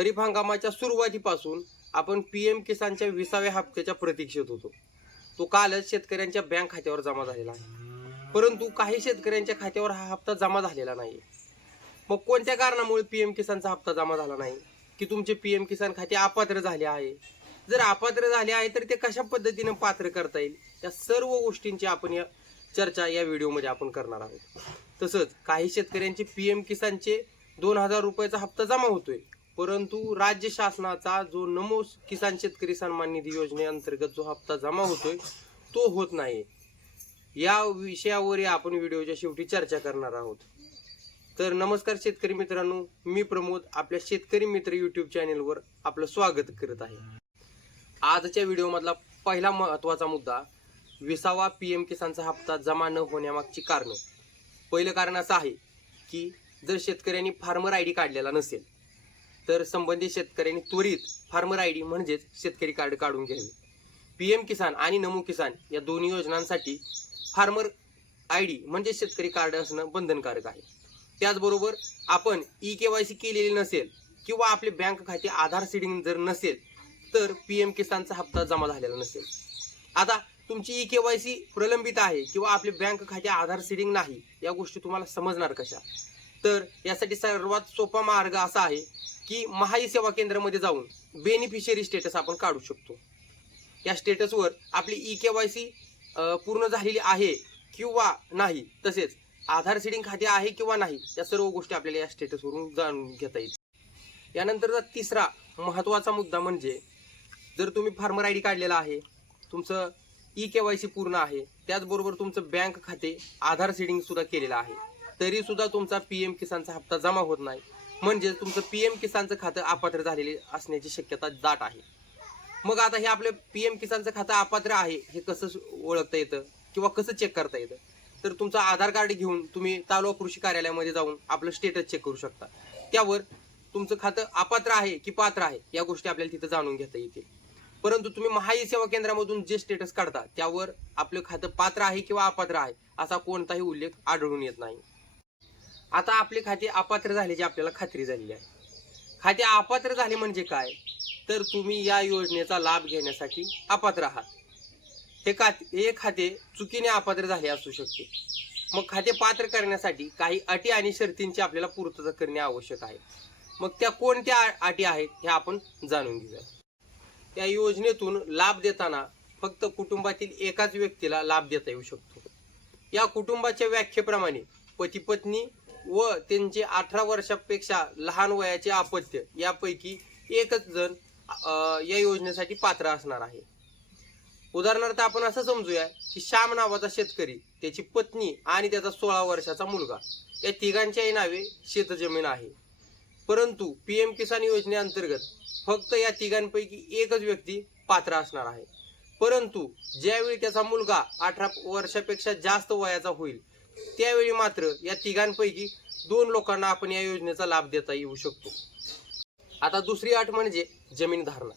खरीप हंगामाच्या सुरुवातीपासून आपण पी एम किसानच्या विसाव्या हप्त्याच्या प्रतीक्षेत होतो. तो कालच शेतकऱ्यांच्या बँक खात्यावर जमा झालेला आहे. परंतु काही शेतकऱ्यांच्या खात्यावर हा हप्ता जमा झालेला नाही मग कोणत्या कारणामुळे पी एम किसानचा हप्ता जमा झाला नाही? की तुमचे पी एम किसान खाते अपात्र झाले आहे? जर अपात्र झाले आहे तर ते कशा पद्धतीनं पात्र करता येईल? या सर्व गोष्टींची आपण या चर्चा या व्हिडिओमध्ये आपण करणार आहोत. तसंच काही शेतकऱ्यांचे पी एम किसानचे दोन हजार रुपयाचा हप्ता जमा होतोय. परंतु राज्य शासनाचा जो नमो किसान शेतकरी सन्मान निधी योजनेअंतर्गत जो हप्ता जमा होतोय तो होत नाही. या विषयावर आपण व्हिडिओच्या शेवटी चर्चा करणार आहोत. तर नमस्कार शेतकरी मित्रांनो मी प्रमोद आपल्या शेतकरी मित्र युट्यूब चॅनेलवर आपलं स्वागत करत आहे. आजच्या व्हिडिओमधला पहिला महत्त्वाचा मुद्दा विसावा पी एम किसानचा हप्ता जमा न होण्यामागची कारणं. पहिलं कारण असं आहे की जर शेतकऱ्यांनी फार्मर आय डी काढलेला नसेल तर संबंधित शेतकऱ्यांनी त्वरित फार्मर आय डी म्हणजेच शेतकरी कार्ड काढून घ्यावे. पी एम किसान आणि नमो किसान या दोन्ही योजनांसाठी फार्मर आय डी म्हणजे शेतकरी कार्ड असणं बंधनकारक आहे. त्याचबरोबर आपण ई के वाय सी केलेली नसेल किंवा आपले बँक खाते आधार सीडिंग जर नसेल तर पी एम किसानचा हप्ता जमा झालेला नसेल. आता तुमची ई के वाय सी प्रलंबित आहे किंवा आपले बँक खाते आधार सीडिंग नाही या गोष्टी तुम्हाला समजणार कशा? तर यासाठी सर्वात सोपा मार्ग असा आहे की महाई सेवा केंद्रामध्ये जाऊन बेनिफिशियरी स्टेटस आपण काढू शकतो. या स्टेटसवर आपली ई के वाय सी पूर्ण झालेली आहे किंवा नाही तसेच आधार सीडिंग खाते आहे किंवा नाही या सर्व गोष्टी आपल्याला या स्टेटसवरून जाणून घेता येईल यानंतरचा तिसरा महत्त्वाचा मुद्दा म्हणजे जर तुम्ही फार्मर आय डी काढलेला आहे तुमचं ई के वाय सी पूर्ण आहे त्याचबरोबर तुमचं बँक खाते आधार सीडिंगसुद्धा केलेलं आहे तरी सुद्धा तुमचा पी एम किसानचा हप्ता जमा होत नाही. म्हणजे तुमचं पी एम किसानचं खातं अपात्र झालेले असण्याची शक्यता दाट आहे. मग आता हे आपलं पी एम किसानचं खातं अपात्र आहे हे कसं ओळखता येतं किंवा कसं चेक करता येतं? तर तुमचं आधार कार्ड घेऊन तुम्ही तालुका कृषी कार्यालयामध्ये जाऊन आपलं स्टेटस चेक करू शकता. त्यावर तुमचं खातं अपात्र आहे की पात्र आहे या गोष्टी आपल्याला तिथं जाणून घेता येतील. परंतु तुम्ही महाई सेवा केंद्रामधून जे स्टेटस काढता त्यावर आपलं खातं पात्र आहे किंवा अपात्र आहे असा कोणताही उल्लेख आढळून येत नाही. आता आपले खाते अपात्र झाल्याची आपल्याला खात्री झालेली आहे. खाते अपात्र झाले म्हणजे काय? तर तुम्ही या योजनेचा लाभ घेण्यासाठी अपात्र आहात. हे खाते हे खाते चुकीने अपात्र झाले असू शकते. मग खाते पात्र करण्यासाठी काही अटी आणि शर्तींची आपल्याला पूर्तता करणे आवश्यक आहे. मग त्या कोणत्या अटी आहेत हे आपण जाणून घेऊया. त्या योजनेतून लाभ देताना फक्त कुटुंबातील एकाच व्यक्तीला लाभ देता येऊ शकतो. या कुटुंबाच्या व्याख्येप्रमाणे पती पत्नी व त्यांचे अठरा वर्षापेक्षा लहान वयाचे अपत्य यापैकी एकच जण या योजनेसाठी पात्र असणार आहे. उदाहरणार्थ आपण असं समजूया की श्याम नावाचा शेतकरी त्याची पत्नी आणि त्याचा सोळा वर्षाचा मुलगा. या तिघांच्याही नावे शेतजमीन आहे. परंतु पी एम किसान योजनेअंतर्गत फक्त या तिघांपैकी एकच व्यक्ती पात्र असणार आहे. परंतु ज्यावेळी त्याचा मुलगा अठरा वर्षापेक्षा जास्त वयाचा होईल त्यावेळी मात्र या तिघांपैकी दोन लोकांना आपण या योजनेचा लाभ देता येऊ शकतो. आता दुसरी अट म्हणजे जमीन धारणा.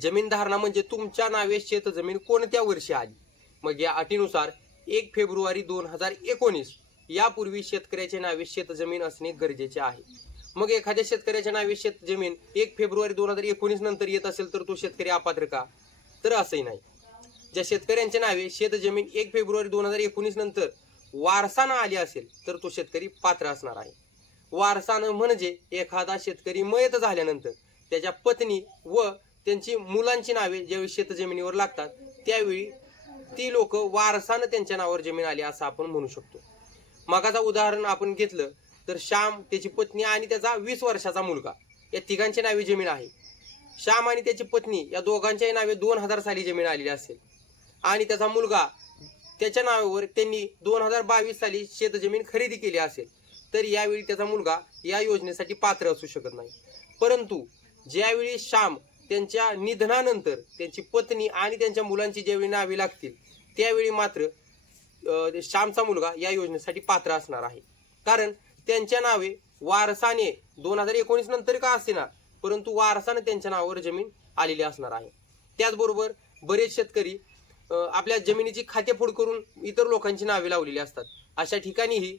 जमीन धारणा म्हणजे तुमच्या नावे शेत जमीन कोणत्या वर्षी आली? मग या अटीनुसार एक फेब्रुवारी दोन हजार एकोणीस यापूर्वी शेतकऱ्याच्या नावे शेतजमीन असणे गरजेचे आहे. मग एखाद्या शेतकऱ्याच्या नावे शेत जमीन एक फेब्रुवारी दोन हजार एकोणीस नंतर येत असेल तर तो शेतकरी अपात्र का? तर असंही नाही. ज्या शेतकऱ्यांच्या नावे शेत जमीन एक फेब्रुवारी दोन हजार एकोणीस नंतर वारसानं आली असेल तर तो शेतकरी पात्र असणार आहे. वारसानं म्हणजे एखादा शेतकरी मयत झाल्यानंतर त्याच्या पत्नी व त्यांची मुलांची नावे ज्यावेळी शेतजमिनीवर लागतात त्यावेळी ती लोक वारसानं त्यांच्या नावावर जमीन आली असं आपण म्हणू शकतो. मगाचा उदाहरण आपण घेतलं तर श्याम त्याची पत्नी आणि त्याचा वीस वर्षाचा मुलगा या तिघांच्या नावे जमीन आहे. श्याम आणि त्याची पत्नी या दोघांच्याही नावे दोन हजार साली जमीन आलेली असेल. आणि त्याचा मुलगा त्याच्या नावावर त्यांनी दोन हजार बावीस साली शेतजमीन खरेदी केली असेल तर यावेळी त्याचा मुलगा या योजनेसाठी पात्र असू शकत नाही. परंतु ज्यावेळी श्याम त्यांच्या निधनानंतर त्यांची पत्नी आणि त्यांच्या मुलांची ज्यावेळी नावे लागतील त्यावेळी मात्र श्यामचा मुलगा या योजनेसाठी पात्र असणार आहे. कारण त्यांच्या नावे वारसाने दोन हजार एकोणीस नंतर का असेना परंतु वारसाने त्यांच्या नावावर जमीन आलेली असणार आहे. त्याचबरोबर बरेच शेतकरी आपल्या जमिनीची खातेफोड करून इतर लोकांची नावे लावलेली असतात. अशा ठिकाणीही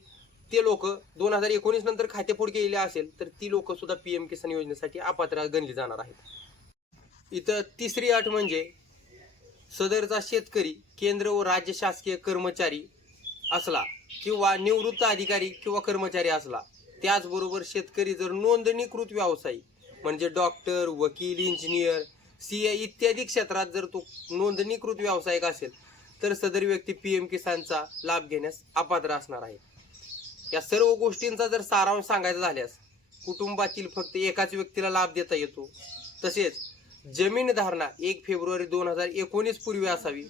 ते लोक दोन हजार एकोणीस नंतर खातेफोड केलेली असेल तर ती लोक सुद्धा पीएम किसान योजनेसाठी अपात्र गणली जाणार आहेत. इथं तिसरी अट म्हणजे सदरचा शेतकरी केंद्र व राज्य शासकीय कर्मचारी असला किंवा निवृत्त अधिकारी किंवा कर्मचारी असला त्याचबरोबर शेतकरी जर नोंदणीकृत व्यावसायिक म्हणजे डॉक्टर वकील इंजिनियर सी ए इत्यादी क्षेत्रात जर तो नोंदणीकृत व्यावसायिक असेल तर सदर व्यक्ती पी एम किसानचा लाभ घेण्यास अपात्र असणार आहे. या सर्व गोष्टींचा जर सारांश सांगायचा झाल्यास कुटुंबातील फक्त एकाच व्यक्तीला लाभ देता येतो. तसेच जमीन धारणा एक फेब्रुवारी दोन हजार एकोणीस पूर्वी असावी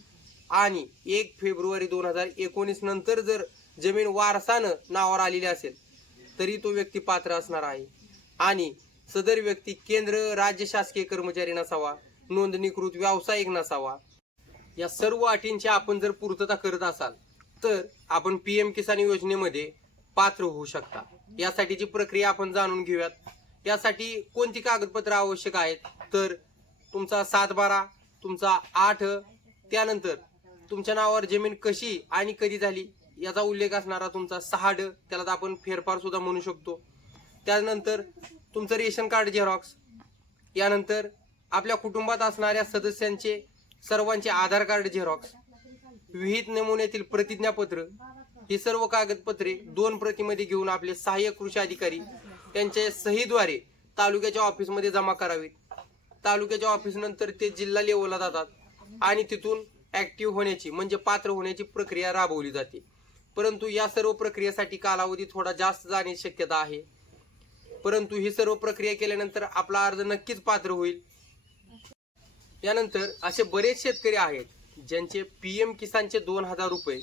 आणि एक फेब्रुवारी दोन हजार एकोणीस नंतर जर जमीन वारसानं नावावर आलेली असेल तरी तो व्यक्ती पात्र असणार आहे. आणि सदर व्यक्ती केंद्र राज्य शासकीय कर्मचारी नसावा नोंदणीकृत व्यावसायिक नसावा. या सर्व अटींची आपण जर पूर्तता करत असाल तर आपण पी एम किसान योजनेमध्ये पात्र होऊ शकता. यासाठीची प्रक्रिया आपण जाणून घेऊयात. यासाठी कोणती कागदपत्र आवश्यक आहेत? तर तुमचा सात बारा तुमचा आठ त्यानंतर तुमच्या नावावर जमीन कशी आणि कधी झाली याचा उल्लेख असणारा तुमचा सहा ड त्याला तर आपण फेरफार सुद्धा म्हणू शकतो. त्यानंतर तुमचं रेशन कार्ड झेरॉक्स यानंतर आपल्या कुटुंबात असणाऱ्या सदस्यांचे सर्वांचे आधार कार्ड झेरॉक्स विहित नमुन्यातील प्रतिज्ञापत्र ही सर्व कागदपत्रे दोन प्रतिमध्ये घेऊन आपले सहाय्यक कृषी अधिकारी त्यांच्या सहीद्वारे तालुक्याच्या ऑफिसमध्ये जमा करावेत. तालुक्याच्या ऑफिस नंतर ते जिल्हा लेवलला जातात आणि तिथून ऍक्टिव्ह होण्याची म्हणजे पात्र होण्याची प्रक्रिया राबवली जाते. परंतु या सर्व प्रक्रियेसाठी कालावधी थोडा जास्त जाण्याची शक्यता आहे. परंतु ही सर्व प्रक्रिया केल्यानंतर आपला अर्ज नक्कीच पात्र होईल. यानंतर असे बरेच शेतकरी आहेत ज्यांचे पी एम किसानचे दोन हजार रुपये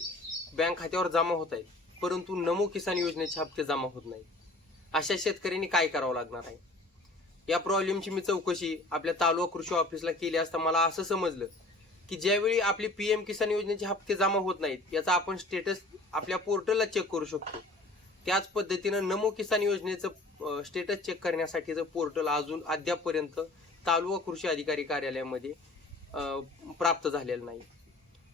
बँक खात्यावर जमा होत आहेत परंतु नमो किसान योजनेचे हप्ते जमा होत नाही अशा शेतकऱ्यांनी काय करावं लागणार आहे? या प्रॉब्लेमची मी चौकशी आपल्या तालुका कृषी ऑफिसला केली असता मला असं समजलं की ज्यावेळी आपली पी एम किसान योजनेचे हप्ते जमा होत नाहीत याचा आपण स्टेटस आपल्या पोर्टलला चेक करू शकतो. त्याच पद्धतीनं नमो किसान योजनेचं स्टेटस चेक करण्यासाठीचं पोर्टल अजून अद्यापपर्यंत तालुका कृषी अधिकारी कार्यालयामध्ये प्राप्त झालेलं नाही.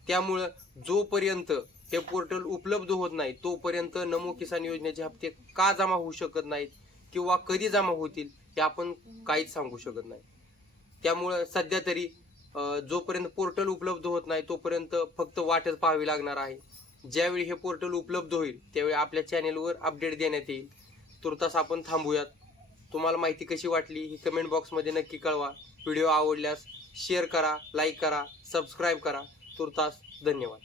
त्यामुळं जोपर्यंत हे पोर्टल उपलब्ध होत नाही तोपर्यंत नमो किसान योजनेचे हप्ते का जमा होऊ शकत नाहीत किंवा कधी जमा होतील हे आपण काहीच सांगू शकत नाही. त्यामुळं सध्या तरी जोपर्यंत पोर्टल उपलब्ध होत नाही तोपर्यंत फक्त वाटच पाहावी लागणार आहे. ज्यावेळी हे पोर्टल उपलब्ध होईल त्यावेळी आपल्या चॅनेलवर अपडेट देण्यात येईल. तुर्तास आपण थांबूयात. तुम्हाला माहिती कशी वाटली ही कमेंट बॉक्समध्ये नक्की कळवा. व्हिडिओ आवडल्यास शेअर करा लाईक करा सबस्क्राईब करा. तुर्तास धन्यवाद.